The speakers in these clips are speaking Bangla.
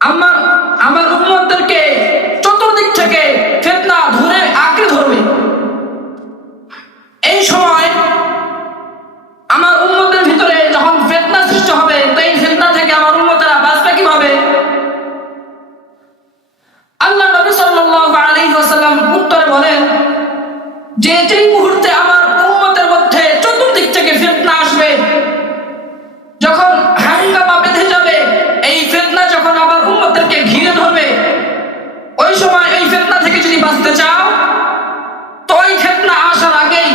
আমার আমার উন্মতদেরকে চতুর্দিক থেকে ফেতনা ধরে আঁকড়ে ধরবে। এই সময় আমার উন্মতের ভিতরে যখন ফেতনা সৃষ্টি হবে, তো এই ফেতনা থেকে আমার উন্মতেরা বাঁচবে কীভাবে? আল্লাহ নবী সাল্লাহ আলী ওসাল্লাম উত্তরে বলেন যে যেই মুহূর্তে আমার ওই সময় এই ফেতনা থেকে যদি বাঁচতে চাও, তো ওই ফেতনা আসার আগেই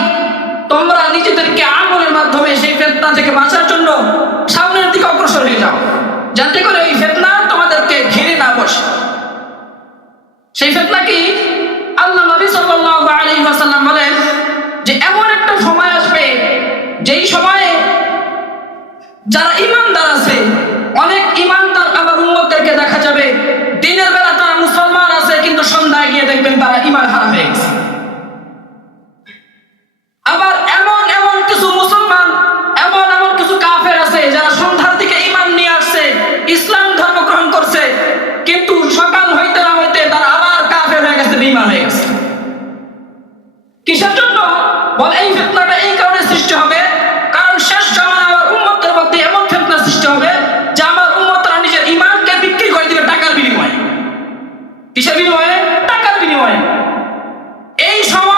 তোমরা নিজেদেরকে আমলের মাধ্যমে সেই ফেতনা থেকে বাঁচার জন্য সামনের দিকে অগ্রসর হয়ে যাও। যাতে করে ওই ফেতনা তোমাদেরকে ঘিরে না বসে। সেই ফেতনা কি? আল্লাহ নবী সাল্লাল্লাহু আলাইহি ওয়াসাল্লাম বলেন যে, এমন একটা সময় আসবে, যেই সময়ে যারা ইমানদার আছে, অনেক ইমানদার আবার উম্মতদেরকে দেখা just how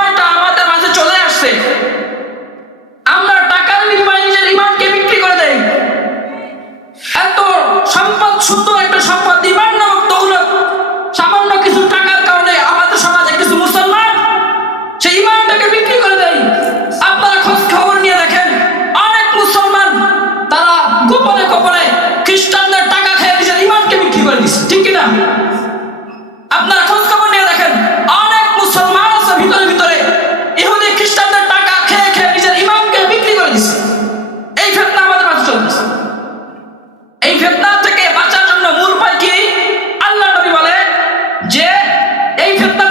내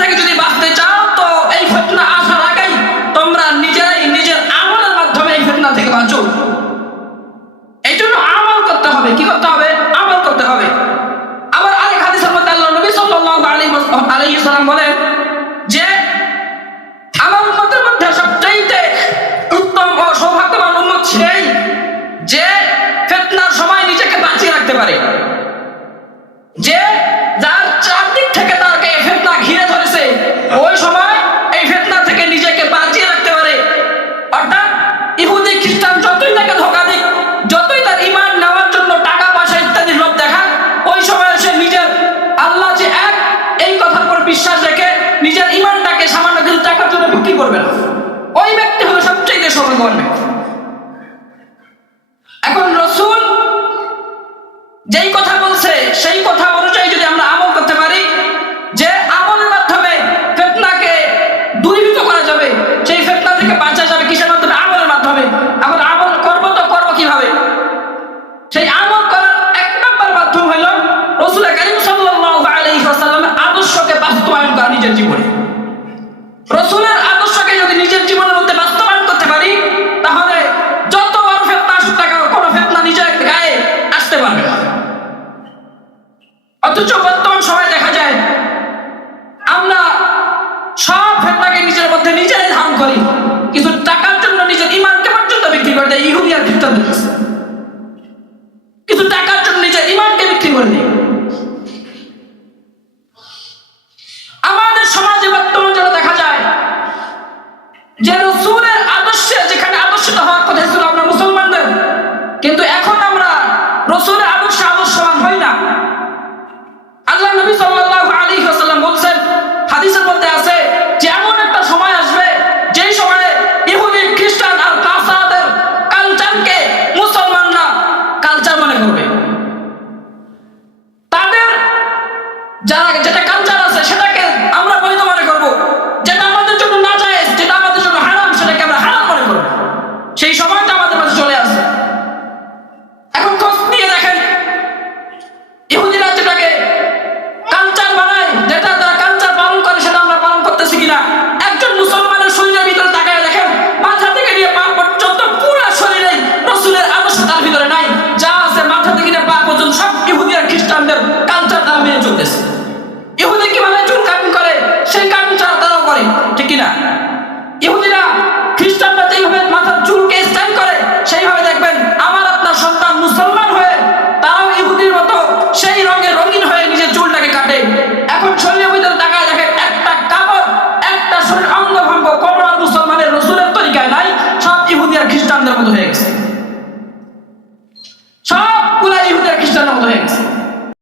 সবার বলবে। এখন রসুল যেই কথা বলছে সেই কথা অনুযায়ী যদি আমরা অথচ বর্তমান সময় দেখা যায় আমরা সব ফেতনাকে নিজের মধ্যে নিজেরাই ধারণ করি। ইহুদিরা। ইহুদিরা খ্রিস্টানরা যেইভাবে মাথা চুলকে স্টাইল করে, সেইভাবে দেখবেন আমার আপনার সন্তান মুসলমান হয়ে তারাও ইহুদির মতো সেই রঙে রঙিন হয়ে নিজের চুলটাকে কাটে। এখন শরীরের ভিতরে তাকায় দেখে একটা কাপড়, একটা শরীর অঙ্গভঙ্গ। কোনো মুসলমানের রসুলের তরিকায় নাই, সব ইহুদি আর খ্রিস্টানদের মতো হয়ে গেছে।